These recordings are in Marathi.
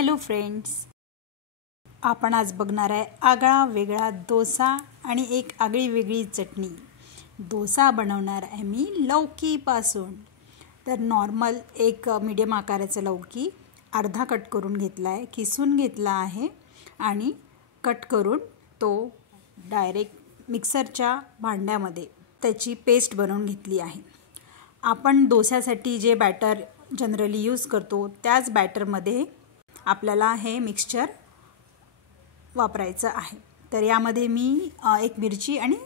हॅलो फ्रेंड्स, आपण आज बघणार आहे आगळा वेगळा डोसा आणि एक आगळी वेगळी चटणी। डोसा बनवणार आहे मी लौकीपासून। तर नॉर्मल एक मीडियम आकाराचा लौकी अर्धा कट करून घेतला आहे, किसून घेतला आहे आणि कट करून तो डायरेक्ट मिक्सरच्या भांड्यामध्ये त्याची पेस्ट बनवून घेतली आहे। आपण डोस्यासाठी जे बॅटर जनरली यूज करतो त्याच बॅटरमध्ये आपल्याला हे मिक्सचर वापरायचं आहे। तर यामध्ये मी एक मिरची आणि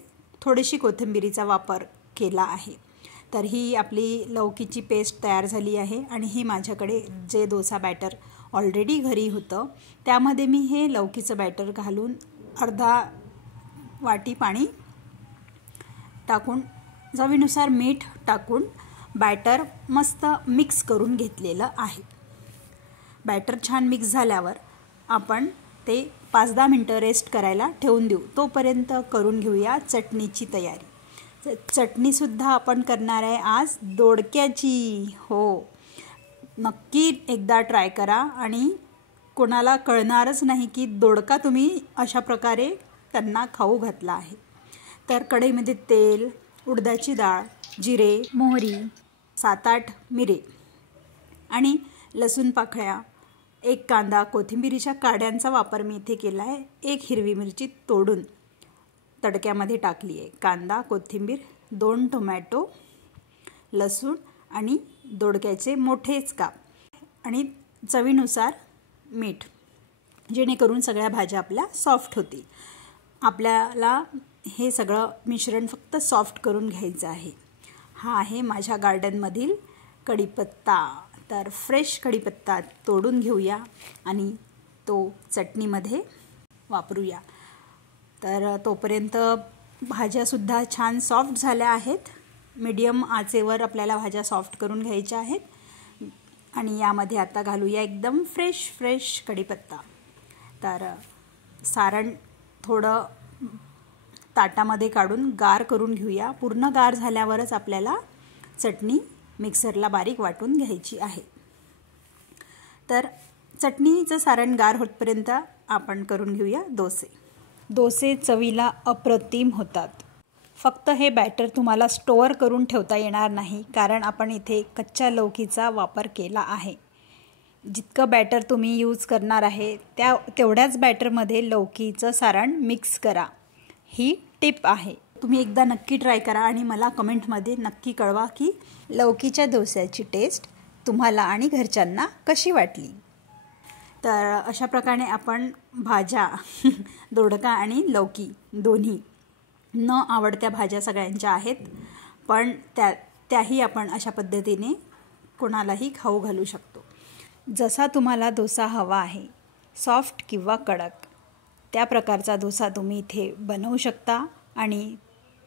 थोडीशी कोथिंबीरीचा वापर केला आहे। तर ही आपली लौकीची पेस्ट तयार झाली आहे आणि ही माझ्याकडे जे डोसा बॅटर ऑलरेडी घरी होतं त्यामध्ये मी हे लौकीचं बॅटर घालून अर्धा वाटी पाणी टाकून चवीनुसार मीठ टाकून बॅटर मस्त मिक्स करून घेतलेलं आहे। बॅटर छान मिक्स झाल्यावर आपण ते 5-10 मिनिटं रेस्ट करायला ठेवून देऊ। तोपर्यंत करून घेऊया चटणीची तयारी। चटणीसुद्धा आपण करणार आहे आज दोडक्याची। हो, नक्की एकदा ट्राय करा आणि कोणाला कळणारच नाही की दोडका तुम्ही अशा प्रकारे त्यांना खाऊ घातला आहे। तर कढईमध्ये तेल, उडदाची डाळ, जिरे, मोहरी, 7-8 मिरे आणि लसूण पाकळ्या, एक कांदा, कोथिंबीरीच्या काड्यांचा वापर मी इथे केला आहे। एक हिरवी मिरची तोडून तडक्यामध्ये टाकली आहे। कांदा, कोथिंबीर, 2 टोमॅटो, लसूण आणि दोडक्याचे मोठेच काप आणि चवीनुसार मीठ, जेणेकरून सगळ्या भाज्या आपल्या सॉफ्ट होतील। आपल्याला हे सगळं मिश्रण फक्त सॉफ्ट करून घ्यायचं आहे। हा आहे माझ्या गार्डनमधील कढीपत्ता। तर फ्रेश कढीपत्ता तोडून घेऊया आणि तो चटणीमध्ये वापरूया। तर तोपर्यंत भाज्यासुद्धा छान सॉफ्ट झाल्या आहेत। मीडियम आचेवर आपल्याला भाज्या सॉफ्ट करून घ्यायच्या आहेत आणि यामध्ये आता घालूया एकदम फ्रेश कढीपत्ता। तर सारण थोडं ताटामध्ये काढून गार करून घेऊया। पूर्ण गार झाल्यावरच आपल्याला चटणी मिक्सरला बारीक वाटून घ्यायची आहे। तर चटणीचं सारण गार होतपर्यंत आपण करून घेऊया डोसे। डोसे चवीला अप्रतिम होतात। फक्त हे बॅटर तुम्हाला स्टोअर करून ठेवता येणार नाही, कारण आपण इथे कच्च्या लौकीचा वापर केला आहे। जितकं बॅटर तुम्ही यूज करणार आहे तेवढ्याच बॅटरमध्ये लौकीचं सारण मिक्स करा। ही टिप आहे। तुम्ही एकदा नक्की ट्राय करा आणि मला कमेंटमध्ये नक्की कळवा की लौकीच्या डोस्याची टेस्ट तुम्हाला आणि घरच्यांना कशी वाटली। तर अशा प्रकारे आपण भाज्या दोडका आणि लौकी दोन्ही न आवडत्या भाज्या सगळ्यांच्या आहेत, पण त्याही आपण अशा पद्धतीने कोणालाही खाऊ घालू शकतो। जसा तुम्हाला डोसा हवा आहे, सॉफ्ट किंवा कडक, त्या प्रकारचा डोसा तुम्ही इथे बनवू शकता आणि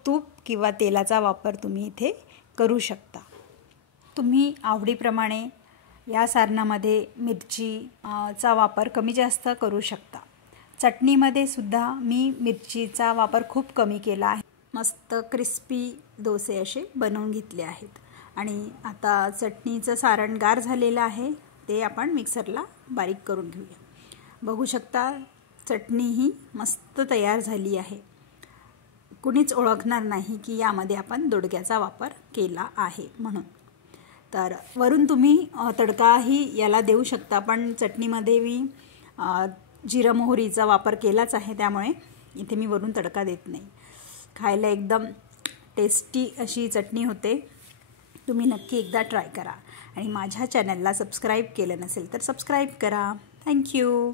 तूप किंवा तेलाचा वापर तुम्ही इथे करू शकता। तुम्ही आवडीप्रमाणे या सारणामध्ये मिरचीचा वापर कमी जास्त करू शकता। चटणीमध्ये सुद्धा मी मिरचीचा वापर खूप कमी केला आहे। मस्त क्रिस्पी डोसे असे बनवून घेतले आहेत आणि आता चटणीचं सारण गार झालेलं आहे, ते आपण मिक्सरला बारीक करून घेऊया। बघू शकता चटणी ही मस्त तयार झाली आहे। कुणीच ओळखणार नाही की यामध्ये आपण दोडक्याचा वापर केला आहे म्हणून। तर वरून तुम्ही तडकाही याला देऊ शकता, पण चटणीमध्ये मी जिरं मोहरीचा वापर केलाच आहे, त्यामुळे इथे मी वरून तडका देत नाही। खायला एकदम टेस्टी अशी चटणी होते। तुम्ही नक्की एकदा ट्राय करा आणि माझ्या चॅनलला सबस्क्राईब केलं नसेल तर सबस्क्राईब करा। थँक्यू।